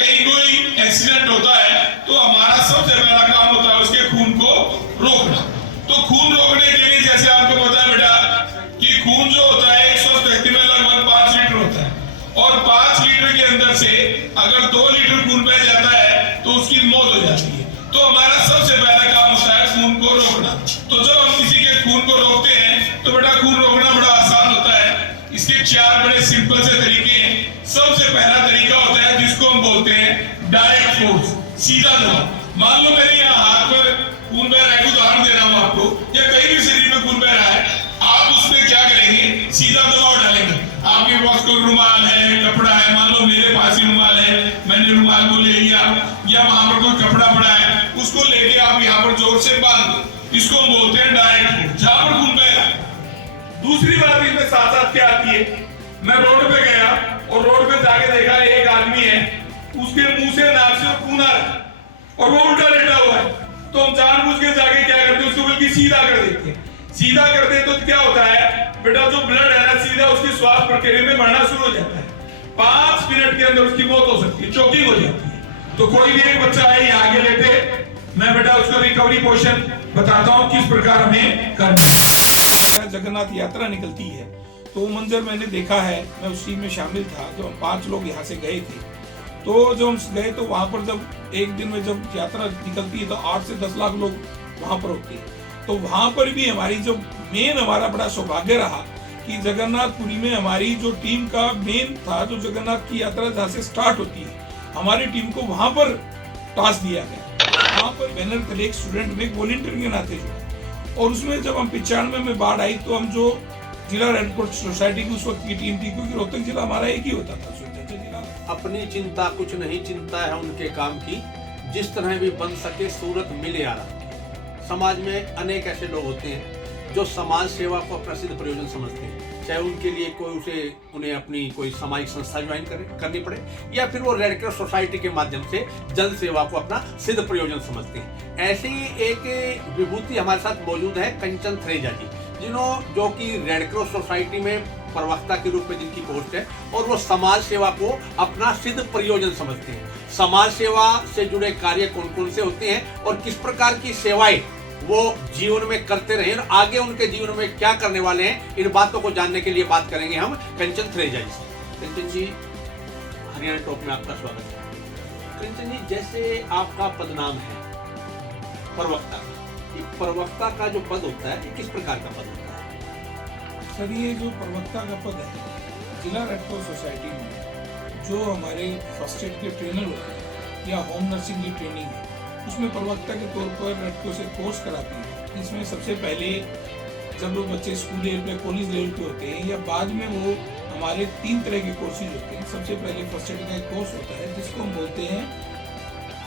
कहीं कोई एक्सीडेंट होता है तो हमारा सबसे पहला काम होता है उसके खून को रोकना। तो खून रोकने के लिए जैसे आपको पता है बेटा कि खून जो होता है एक स्वस्थ व्यक्ति में लगभग 5 लीटर होता है और 5 लीटर के अंदर से अगर 2 लीटर खून बह जाता है तो उसकी मौत हो जाती है। तो हमारा सबसे पहला काम होता है खून को रोकना। तो जब हम किसी के खून को रोकते हैं तो बेटा खून रोकना बड़ा आसान होता है। इसके 4 बड़े सिंपल से तरीके हैं। सबसे पहला तरीका होता है जिसको हम बोलते हैं डायरेक्ट फोर्स, सीधा दबाव। मान लो मेरे यहाँ हाथ पर खून बह रहा है, उदाहरण दे रहा हूँ आपको, या कहीं भी शरीर में खून बह रहा है, आप उसमें क्या करेंगे, सीधा दबाव डालेंगे। आपके पास कोई रुमाल है, कपड़ा है, मान लो मेरे पास ही रुमाल है, मैंने रुमाल को ले लिया, या वहां पर कोई कपड़ा पड़ा है उसको लेके आप यहाँ पर जोर से बांध दो। इसको हम बोलते हैं डायरेक्ट फोर्स, जहां पर खून बह रहा है। दूसरी बात इसमें साथ साथ क्या आती है, मैं रोड पे गया और रोड पे जाके देखा एक आदमी है, उसके मुंह से नाक से खून आ रहा है और वो उल्टा लेटा हुआ है, तो हम जानबूझ के जाके क्या करते हैं, उसको बल्कि सीधा कर देते हैं। सीधा करते हैं तो क्या होता है बेटा, जो ब्लड है ना सीधा उसकी श्वास प्रक्रिया में बढ़ना शुरू हो जाता है। 5 मिनट के अंदर उसकी मौत हो सकती है, चोकिंग हो जाती है। तो कोई भी एक बच्चा है यहाँ आगे लेते, मैं बेटा उसको रिकवरी पोर्शन बताता हूँ किस प्रकार हमें करना। जगन्नाथ यात्रा निकलती है तो मंजर मैंने देखा है, मैं उस टीम में शामिल था। जब हम 5 लोग यहाँ से गए थे तो जब हम गए तो वहां पर जब एक दिन में जब यात्रा निकलती है तो 8 से 10 लाख लोग वहां पर होते हैं। तो वहां पर भी हमारी जो मेन हमारा बड़ा सौभाग्य रहा कि जगन्नाथपुरी में हमारी जो टीम का मेन था, जो जगन्नाथ की यात्रा जहाँ से स्टार्ट होती है, हमारी टीम को वहां पर टास्क दिया गया। वहां पर बैनर तले एक स्टूडेंट में वॉलंटियर के नाते जुड़ा और उसमें जब हम 95 में बाढ़ आई तो हम जो जिला रेड क्रॉस सोसाइटी की उस वक्त की टीम थी, क्योंकि रोहतक जिला हमारा एक ही होता था, अपनी चिंता कुछ नहीं, चिंता है उनके काम की, जिस तरह भी बन सके सूरत मिले आ रहा। समाज में अनेक ऐसे लोग होते हैं जो समाज सेवा को अपना सिद्ध प्रयोजन समझते हैं, चाहे उनके लिए कोई उन्हें अपनी कोई सामाजिक संस्था ज्वाइन करनी पड़े या फिर वो रेड क्रॉस सोसाइटी के माध्यम से जन सेवा को अपना सिद्ध प्रयोजन समझते हैं। ऐसी एक विभूति हमारे साथ मौजूद है कंचन थ्रेजा जी, जो कि रेड क्रॉस सोसाइटी में प्रवक्ता के रूप में जिनकी पोस्ट है और वो समाज सेवा को अपना सिद्ध प्रयोजन समझते हैं। समाज सेवा से जुड़े कार्य कौन कौन से होते हैं और किस प्रकार की सेवाएं वो जीवन में करते रहे और आगे उनके जीवन में क्या करने वाले हैं, इन बातों को जानने के लिए बात करेंगे हम कंचन थ्रेजा जी से। कंचन जी, हरियाणा टॉप में आपका स्वागत है। कंचन जी, जैसे आपका पदनाम है प्रवक्ता, प्रवक्ता का जो पद होता है ये किस प्रकार का पद होता है? सर, ये जो प्रवक्ता का पद है जिला रेड क्रॉस सोसाइटी में जो हमारे फर्स्ट एड के ट्रेनर होते हैं या होम नर्सिंग की ट्रेनिंग है, उसमें प्रवक्ता के तौर पर रेड क्रॉस एक कोर्स कराती है। इसमें सबसे पहले जब वो बच्चे स्कूल लेवल पे, कॉलेज लेवल पे होते हैं या बाद में, वो हमारे 3 तरह के कोर्सेज होते हैं। सबसे पहले फर्स्ट एड का एक कोर्स होता है जिसको हम बोलते हैं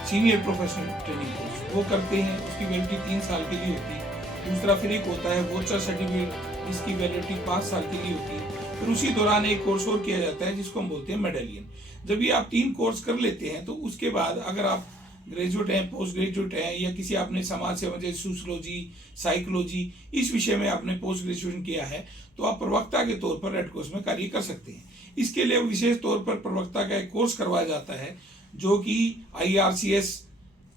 सीनियर प्रोफेशनल ट्रेनिंग कोर्स, वो करते हैं, उसकी वैलिडिटी 3 साल के लिए होती है। दूसरा फिर एक होता है वोचर सर्टिफिकेट, इसकी वैलिडिटी 5 साल के लिए होती है। फिर उसी दौरान एक कोर्स और किया जाता है जिसको हम बोलते हैं मेडेलियन। जब ये आप 3 कोर्स कर लेते हैं तो उसके बाद अगर आप ग्रेजुएट हैं, पोस्ट ग्रेजुएट हैं या किसी आपने समाज सेवा जैसे सोशियोलॉजी, साइकोलॉजी, इस विषय में आपने पोस्ट ग्रेजुएशन किया है तो आप प्रवक्ता के तौर पर रेड क्रॉस में कार्य कर सकते हैं। इसके लिए विशेष तौर पर प्रवक्ता का एक कोर्स करवाया जाता है जो कि IRCS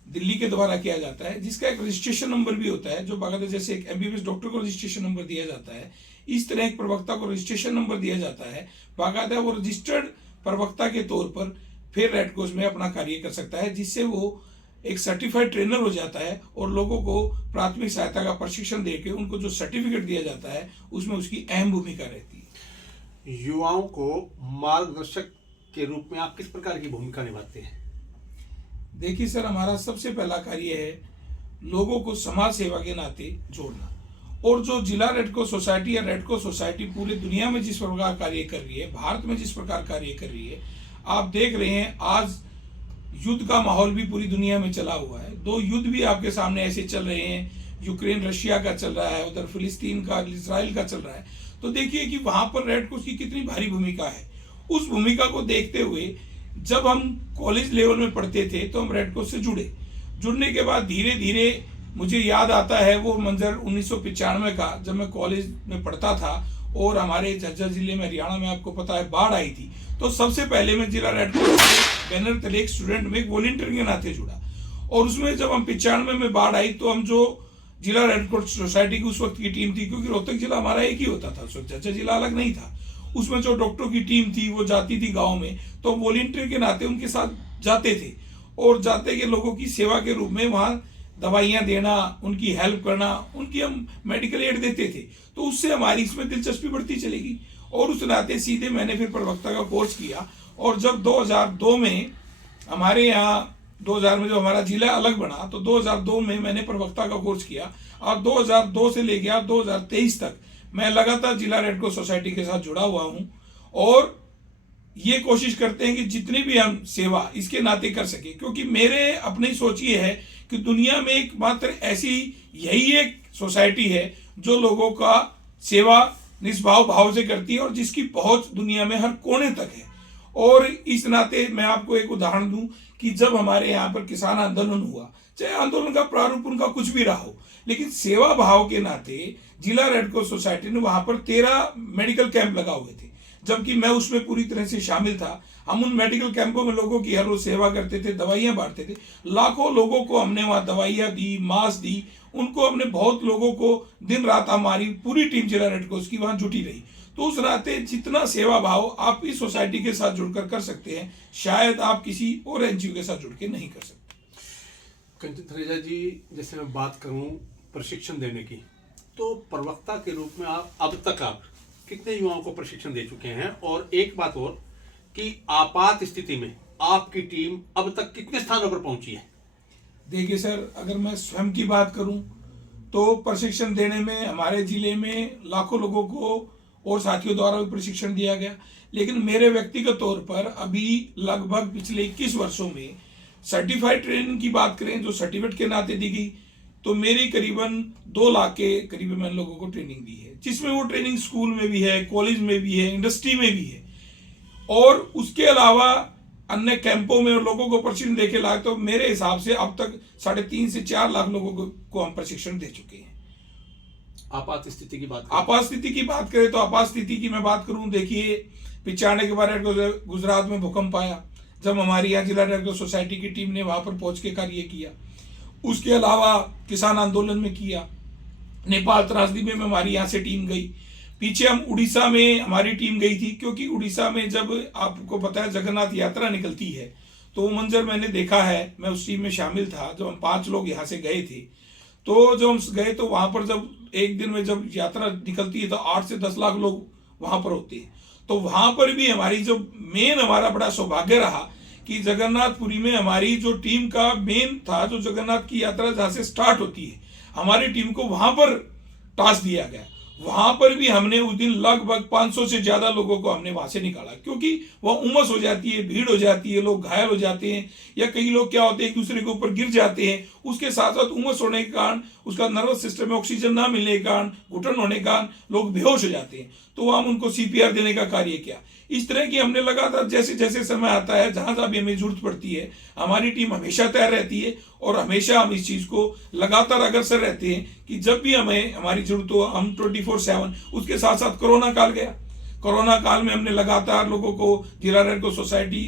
दिल्ली के द्वारा किया जाता है, जिसका एक रजिस्ट्रेशन नंबर भी होता है, जो बाकायदा जैसे एक MBBS डॉक्टर को रजिस्ट्रेशन नंबर दिया जाता है, इस तरह एक प्रवक्ता को रजिस्ट्रेशन नंबर दिया जाता है। बाकायदा वो रजिस्टर्ड प्रवक्ता के तौर पर फिर रेड क्रॉस में अपना कार्य कर सकता है, जिससे वो एक सर्टिफाइड ट्रेनर हो जाता है और लोगों को प्राथमिक सहायता का प्रशिक्षण देकर उनको जो सर्टिफिकेट दिया जाता है उसमें उसकी अहम भूमिका रहती है। युवाओं को मार्गदर्शक के रूप में आप किस प्रकार की भूमिका निभाते हैं? देखिए सर, हमारा सबसे पहला कार्य है लोगों को समाज सेवा के नाते जोड़ना, और जो जिला रेड क्रॉस सोसाइटी या रेड क्रॉस सोसाइटी पूरी दुनिया में जिस प्रकार कार्य कर रही है, भारत में जिस प्रकार कार्य कर रही है, आप देख रहे हैं आज युद्ध का माहौल भी पूरी दुनिया में चला हुआ है। 2 युद्ध भी आपके सामने ऐसे चल रहे हैं, यूक्रेन रशिया का चल रहा है, उधर फिलिस्तीन का, इजराइल का चल रहा है। तो देखिए कि वहां पर रेड क्रॉस की कितनी भारी भूमिका है। उस भूमिका को देखते हुए जब हम कॉलेज लेवल में पढ़ते थे तो हम रेड क्रॉस से जुड़ने के बाद धीरे धीरे मुझे याद आता है वो मंजर 1995 का, जब मैं कॉलेज में पढ़ता था और हमारे झज्जर जिले में हरियाणा में आपको पता है बाढ़ आई थी, तो सबसे पहले मैं जिला रेड क्रॉस के बैनर तले एक स्टूडेंट में एक वॉलंटियर के नाते जुड़ा। और उसमें जब हम 95 में बाढ़ आई तो हम जो जिला रेड क्रॉस सोसाइटी की उस वक्त की टीम थी, क्योंकि रोहतक जिला हमारा एक ही होता था, उस वक्त झज्जर जिला अलग नहीं था, उसमें जो डॉक्टरों की टीम थी वो जाती थी गाँव में, तो वॉलंटियर के नाते उनके साथ जाते थे और जाते के लोगों की सेवा के रूप में वहाँ दवाइयाँ देना, उनकी हेल्प करना, उनकी हम मेडिकल एड देते थे। तो उससे हमारी इसमें दिलचस्पी बढ़ती चलेगी और उस नाते सीधे मैंने फिर प्रवक्ता का कोर्स किया। और जब 2002 में हमारे यहाँ 2000 में जो हमारा जिला अलग बना, तो 2002 में मैंने प्रवक्ता का कोर्स किया और 2002 से ले गया 2023 तक मैं लगातार जिला रेड क्रॉस सोसाइटी के साथ जुड़ा हुआ हूँ। और ये कोशिश करते हैं कि जितनी भी हम सेवा इसके नाते कर सके, क्योंकि मेरे अपनी सोच ये है कि दुनिया में एकमात्र ऐसी यही एक सोसाइटी है जो लोगों का सेवा निस्वार्थ भाव से करती है और जिसकी पहुंच दुनिया में हर कोने तक है। और इस नाते मैं आपको एक उदाहरण दूं कि जब हमारे यहाँ पर किसान आंदोलन हुआ, चाहे आंदोलन का प्रारूप उनका कुछ भी रहा हो, लेकिन सेवा भाव के नाते जिला रेड क्रॉस सोसाइटी ने वहां पर 13 मेडिकल कैंप लगा हुए थे, जबकि मैं उसमें पूरी तरह से शामिल था। हम उन मेडिकल कैंपों में लोगों की हर रोज सेवा करते थे, दवाइयां बांटते थे, लाखों लोगों को हमने वहां दवाइयां दी, मास्क दी, उनको हमने बहुत लोगों को दिन रात हमारी पूरी टीम जिला रेड क्रॉस की वहां जुटी रही। तो उस नाते जितना सेवा भाव आप इस सोसाइटी के साथ जुड़कर कर सकते हैं, शायद आप किसी और एनजीओ के साथ जुड़ के नहीं कर सकते। कंचन थरेजा जी, जैसे मैं बात करूं प्रशिक्षण देने की, तो प्रवक्ता के रूप में अब तक आप कितने युवाओं को प्रशिक्षण दे चुके हैं? और एक बात और कि आपात स्थिति में आपकी टीम अब तक कितने स्थानों पर पहुंची है? देखिए सर, अगर मैं स्वयं की बात करूं तो प्रशिक्षण देने में हमारे जिले में लाखों लोगों को और साथियों द्वारा भी प्रशिक्षण दिया गया, लेकिन मेरे व्यक्तिगत तौर पर अभी लगभग पिछले 21 वर्षों में सर्टिफाइड ट्रेनिंग की बात करें जो सर्टिफिकेट के नाते दी गई, तो मेरी करीबन 2 लाख के करीब मैंने लोगों को ट्रेनिंग दी है, जिसमें वो ट्रेनिंग स्कूल में भी है, कॉलेज में भी है, इंडस्ट्री में भी है, और उसके अलावा अन्य कैंपों में लोगों को प्रशिक्षण देके लाए। तो मेरे हिसाब से अब तक 3.5 से 4 लाख लोगों को हम प्रशिक्षण दे चुके हैं। आपात स्थिति की बात करें तो आपात स्थिति की मैं बात करूं, देखिए 95 के बाद गुजरात में भूकंप आया, जब हमारी यहाँ जिला रेड क्रॉस सोसाइटी की टीम ने वहां पर पहुंच के कार्य किया। उसके अलावा किसान आंदोलन में किया, नेपाल त्रासदी में हमारी यहाँ से टीम गई, पीछे हम उड़ीसा में हमारी टीम गई थी, क्योंकि उड़ीसा में जब आपको पता है जगन्नाथ यात्रा निकलती है तो वो मंजर मैंने देखा है, मैं उस टीम में शामिल था। जब हम 5 लोग यहाँ से गए थे, तो जब हम गए तो वहां पर जब एक दिन में जब यात्रा निकलती है तो 8 से 10 लाख लोग वहां पर होते हैं। तो वहां पर भी हमारी जो मेन हमारा बड़ा सौभाग्य रहा कि जगन्नाथपुरी में हमारी जो टीम का मेन था, जो जगन्नाथ की यात्रा जहाँ से स्टार्ट होती है, हमारी टीम को वहां पर टास्क दिया गया। वहां पर भी हमने उस दिन लगभग 500 से ज्यादा लोगों को हमने वहां से निकाला, क्योंकि वह उमस हो जाती है, भीड़ हो जाती है, लोग घायल हो जाते हैं, या कई लोग क्या होते हैं एक दूसरे के ऊपर गिर जाते हैं। उसके साथ साथ उमस होने के कारण उसका नर्वस सिस्टम में ऑक्सीजन ना मिलने के कारण, घुटन होने के कारण लोग बेहोश हो जाते हैं। तो हम उनको CPR देने का कार्य किया। इस तरह की हमने लगातार जैसे जैसे समय आता है, जहां जहां भी हमें जरूरत पड़ती है, हमारी टीम हमेशा तैयार रहती है और हमेशा हम इस चीज को लगातार अग्रसर रहते हैं कि जब भी हमें हमारी जरूरत हो हम 24/7। उसके साथ साथ कोरोना काल गया, कोरोना काल में हमने लगातार लोगों को जिला रेड क्रॉस सोसाइटी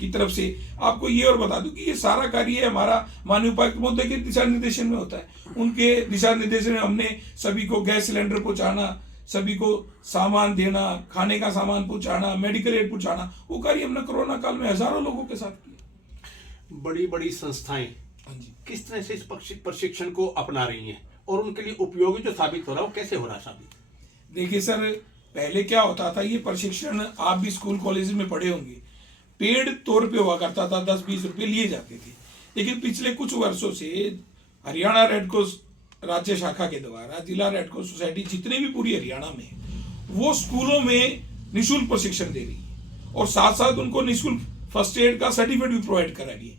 की तरफ से, आपको ये और बता दूं कि ये सारा कार्य हमारा माननीय उपायुक्त महोदय के दिशा निर्देशन में होता है। उनके दिशा निर्देशन में हमने सभी को गैस सिलेंडर पहुंचाना, सभी को सामान देना, खाने का सामान पहुंचाना, मेडिकल एड पहुंचाना, वो कार्य हमने कोरोना काल में हजारों लोगों के साथ किया। बड़ी बड़ी संस्थाएं किस तरह से इस प्रशिक्षण को अपना रही हैं और उनके लिए उपयोगी जो साबित हो रहा है वो कैसे हो रहा है साबित? देखिए सर, पहले क्या होता था, ये प्रशिक्षण आप भी स्कूल कॉलेज में पढ़े होंगे, पेड तौर पे हुआ करता था, 10-20 रुपए लिए जाते थे। लेकिन पिछले कुछ वर्षों से हरियाणा रेड क्रॉस राज्य शाखा के द्वारा जिला रेड क्रॉस सोसाइटी जितने भी पूरी हरियाणा में, वो स्कूलों में निःशुल्क प्रशिक्षण दे रही है और साथ साथ उनको निःशुल्क फर्स्ट एड का सर्टिफिकेट भी प्रोवाइड करा रही है।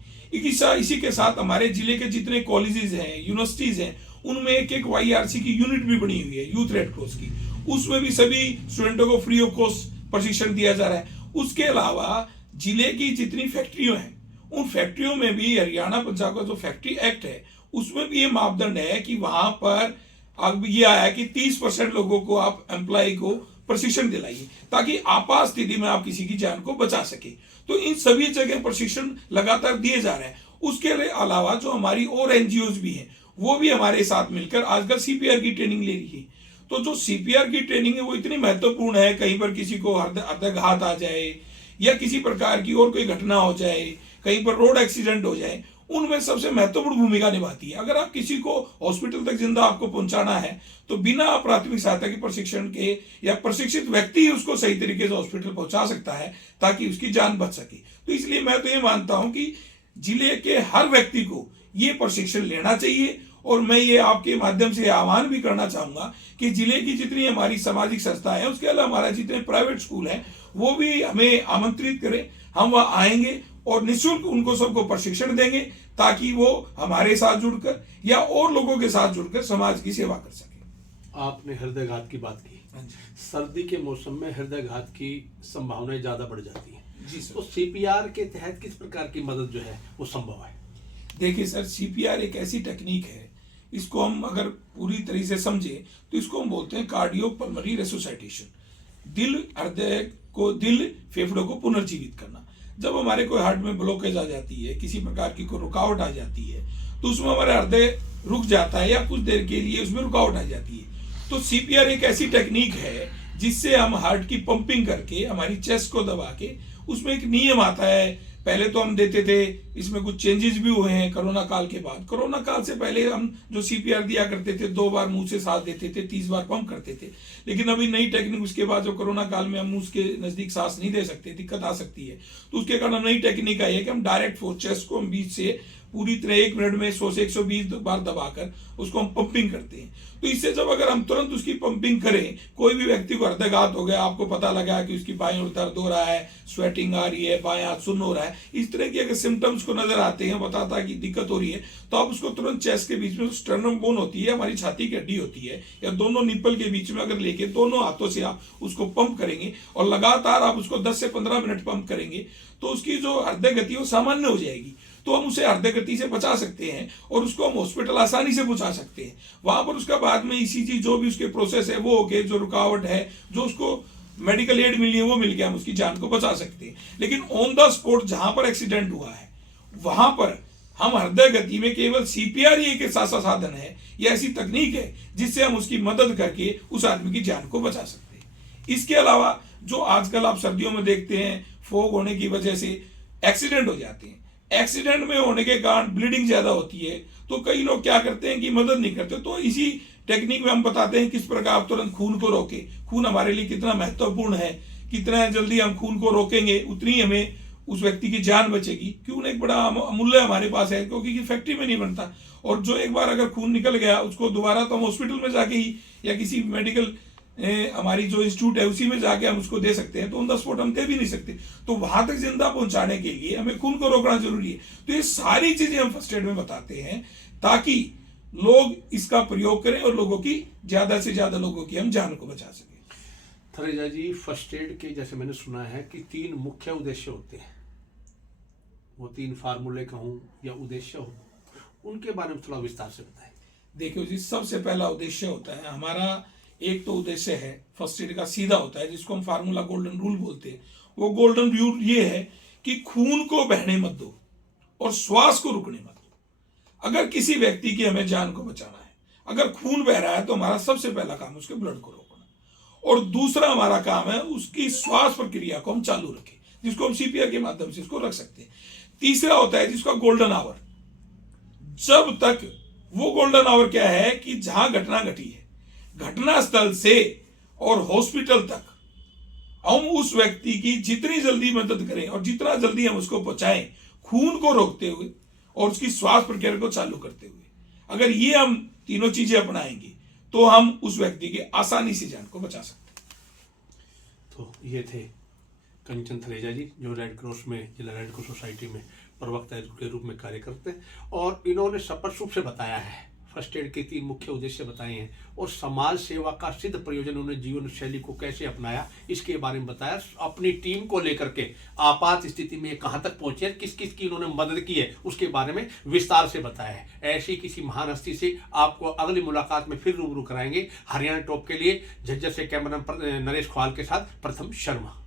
इसी के साथ हमारे जिले के जितने कॉलेजेस हैं, यूनिवर्सिटीज हैं, उनमें एक YRC की यूनिट भी बनी हुई है, यूथ रेड क्रॉस की। उसमें भी सभी स्टूडेंटों को फ्री ऑफ कॉस्ट प्रशिक्षण दिया जा रहा है। उसके अलावा जिले की जितनी फैक्ट्रियों हैं, उन फैक्ट्रियों में भी हरियाणा पंजाब का जो फैक्ट्री एक्ट है, उसमें भी ये मापदंड है कि वहां पर अब ये आया कि 30% लोगों को आप एम्प्लॉय को प्रशिक्षण दिलाइए ताकि आपात स्थिति में आप किसी की जान को बचा सके। तो इन सभी जगह प्रशिक्षण लगातार दिए जा रहे हैं। उसके अलावा जो हमारी और एनजीओज भी हैं वो भी हमारे साथ मिलकर आजकल सीपीआर की ट्रेनिंग ले रही है। तो जो सीपीआर की ट्रेनिंग है वो इतनी महत्वपूर्ण है, कहीं पर किसी को हृदयाघात आ जाए या किसी प्रकार की और कोई घटना हो जाए, कहीं पर रोड एक्सीडेंट हो जाए, उनमें सबसे महत्वपूर्ण भूमिका निभाती है। अगर आप किसी को हॉस्पिटल तक जिंदा आपको पहुंचाना है तो बिना प्राथमिक सहायता के प्रशिक्षण के या प्रशिक्षित व्यक्ति उसको सही तरीके से हॉस्पिटल पहुंचा सकता है ताकि उसकी जान बच सके। तो इसलिए मैं तो ये मानता हूं कि जिले के हर व्यक्ति को ये प्रशिक्षण लेना चाहिए। और मैं ये आपके माध्यम से आह्वान भी करना चाहूंगा कि जिले की जितनी हमारी सामाजिक संस्था है, उसके अलावा हमारा जितने प्राइवेट स्कूल हैं, वो भी हमें आमंत्रित करें। हम वहाँ आएंगे और निःशुल्क उनको सबको प्रशिक्षण देंगे ताकि वो हमारे साथ जुड़कर या और लोगों के साथ जुड़कर समाज की सेवा कर सके। आपने हृदयघात की बात की। सर्दी के मौसम में हृदयघात की संभावनाएं ज्यादा बढ़ जाती हैं। जी सर। तो सीपीआर के तहत किस प्रकार की मदद जो है वो संभव है? देखिए सर, सीपीआर एक ऐसी टेक्निक है, इसको हम अगर पूरी तरह से समझे तो इसको हम बोलते हैं कार्डियोपल्मोनरी रेसोसाइटेशन। दिल फेफड़ों को पुनर्जीवित करना। जब हमारे कोई हार्ट में ब्लॉकेज आ जाती है, किसी प्रकार की कोई रुकावट आ जाती है, तो उसमें हमारा हृदय रुक जाता है या कुछ देर के लिए उसमें रुकावट आ जाती है। तो सीपीआर एक ऐसी टेक्निक है जिससे हम हार्ट की पंपिंग करके हमारी चेस्ट को दबा के, उसमें एक नियम आता है। पहले तो हम देते थे, इसमें कुछ चेंजेस भी हुए हैं कोरोना काल के बाद। कोरोना काल से पहले हम जो सीपीआर दिया करते थे, 2 बार मुंह से सांस देते थे, 30 बार पंप करते थे। लेकिन अभी नई टेक्निक उसके बाद जो कोरोना काल में हम मुंह के नजदीक सांस नहीं दे सकते, दिक्कत आ सकती है, तो उसके कारण नई टेक्निक आई है कि हम डायरेक्ट फोर्स चेस्ट को हम बीच से पूरी तरह 1 मिनट में 100 से 120 बार दबाकर उसको हम पंपिंग करते हैं। तो इससे जब अगर हम तुरंत उसकी पंपिंग करें, कोई भी व्यक्ति को हृदयघात हो गया, आपको पता लगा कि उसकी बाईं ओर दर्द हो रहा है, स्वेटिंग आ रही है, बाएं हाथ सुन्न हो रहा है, इस तरह की अगर सिम्टम्स को नजर आते हैं, बताता है कि दिक्कत हो रही है, तो आप उसको तुरंत चेस्ट के बीच में स्टर्नम बोन होती है, हमारी छाती की हड्डी होती है, या दोनों निप्पल के बीच में अगर लेके दोनों हाथों से आप उसको पंप करेंगे और लगातार आप उसको 10 से 15 मिनट पंप करेंगे तो उसकी जो हृदय गति वो सामान्य हो जाएगी। तो हम उसे हृदय गति से बचा सकते हैं और उसको हम हॉस्पिटल आसानी से पहुंचा सकते हैं। वहां पर उसका बाद में ईसीजी जो भी उसके प्रोसेस है वो हो गए, जो रुकावट है, जो उसको मेडिकल एड मिली है वो मिल गया, हम उसकी जान को बचा सकते हैं। लेकिन ऑन द स्पॉट जहां पर एक्सीडेंट हुआ है वहां पर हम हृदय गति में केवल सीपीआर ही एक ऐसा साधन है, यह ऐसी तकनीक है जिससे हम उसकी मदद करके उस आदमी की जान को बचा सकते हैं। इसके अलावा जो आजकल आप सर्दियों में देखते हैं, फॉग होने की वजह से एक्सीडेंट हो जाते हैं। एक्सीडेंट में होने के कारण ब्लीडिंग ज्यादा होती है, तो कई लोग क्या करते हैं कि मदद नहीं करते। तो इसी टेक्निक में हम बताते हैं किस प्रकार आप तुरंत खून को रोके। खून हमारे लिए कितना महत्वपूर्ण है, कितना जल्दी हम खून को रोकेंगे उतनी हमें उस व्यक्ति की जान बचेगी। खून एक बड़ा अमूल्य हमारे पास है, क्योंकि फैक्ट्री में नहीं बनता, और जो एक बार अगर खून निकल गया उसको दोबारा तो हम हॉस्पिटल में जाके ही या किसी मेडिकल हमारी जो इंस्टीट्यूट है उसी में जाके हम उसको दे सकते हैं, तो ऑन द स्पॉट हम दे भी नहीं सकते। तो वहां तक जिंदा पहुंचाने के लिए हमें खून को रोकना जरूरी है। तो ये सारी चीजें हम फर्स्ट एड में बताते हैं ताकि लोग इसका प्रयोग करें और लोगों की ज्यादा से ज्यादा लोगों की हम जान को बचा सके। थरेजा जी, फर्स्ट एड के जैसे मैंने सुना है कि 3 मुख्य उद्देश्य होते हैं, वो 3 फार्मूले कहूं या उद्देश्य हो, उनके बारे में थोड़ा विस्तार से बताएं। देखियो जी, सबसे पहला उद्देश्य होता है हमारा, एक तो उद्देश्य है फर्स्ट एड का सीधा होता है जिसको हम फार्मूला गोल्डन रूल बोलते हैं। वो गोल्डन रूल ये है कि खून को बहने मत दो और श्वास को रुकने मत दो। अगर किसी व्यक्ति की हमें जान को बचाना है, अगर खून बह रहा है तो हमारा सबसे पहला काम उसके ब्लड को रोकना, और दूसरा हमारा काम है उसकी श्वास प्रक्रिया को हम चालू रखें, जिसको हम सीपीआर के माध्यम से इसको रख सकते हैं। तीसरा होता है जिसका गोल्डन आवर। जब तक वो गोल्डन आवर क्या है कि जहां घटना घटी है, घटना स्थल से और हॉस्पिटल तक हम उस व्यक्ति की जितनी जल्दी मदद करें और जितना जल्दी हम उसको पहुंचाएं, खून को रोकते हुए और उसकी श्वास प्रक्रिया को चालू करते हुए, अगर ये हम तीनों चीजें अपनाएंगे तो हम उस व्यक्ति की आसानी से जान को बचा सकते हैं। तो ये थे कंचन थरेजा जी, जो रेड क्रॉस में, जिला रेड क्रॉस सोसाइटी में प्रवक्ता के रूप में कार्य करते हैं, और इन्होंने स्पष्ट रूप से बताया है फर्स्ट एड के 3 मुख्य उद्देश्य बताए हैं और समाज सेवा का सिद्ध प्रयोजन उन्होंने जीवन शैली को कैसे अपनाया इसके बारे में बताया। अपनी टीम को लेकर के आपात स्थिति में कहाँ तक पहुंचे, किस किस की उन्होंने मदद की है उसके बारे में विस्तार से बताया है। ऐसी किसी महान हस्ती से आपको अगली मुलाकात में फिर रूबरू कराएंगे। हरियाणा टॉप के लिए झज्जर से कैमरा नरेश ख्वाल के साथ प्रथम शर्मा।